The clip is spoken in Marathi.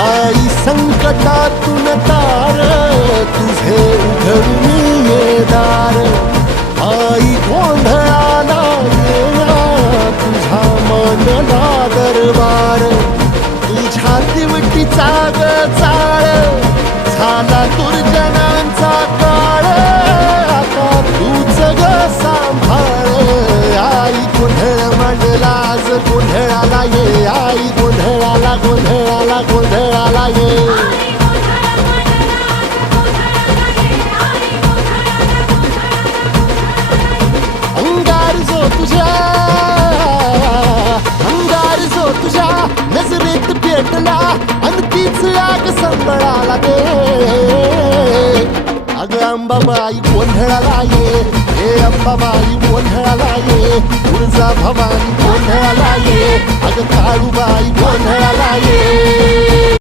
आई संकटातून तार तुझे उघडून ये दार आई गोंधळाला येणार तुझा मनला दरबार तुझ्या दिवटीचा ग चाळ झाला दुर्जनांचा काळ आता तूच ग सांभाळ आई गोंधळ मांडला आज गोंधळाला ये आई गोंधळाला गोंधळाला गोंधळाला ये अंगार जो तुझ्या नजरेत पेटला आणि तीच आग संबळाला दे अग अंबाबाई गोंधळाला ये हे अंबाबाई गोंधळाला ये तुळजा भवानी गोंधळाला ये अग काळूबाई गोंधळाला ये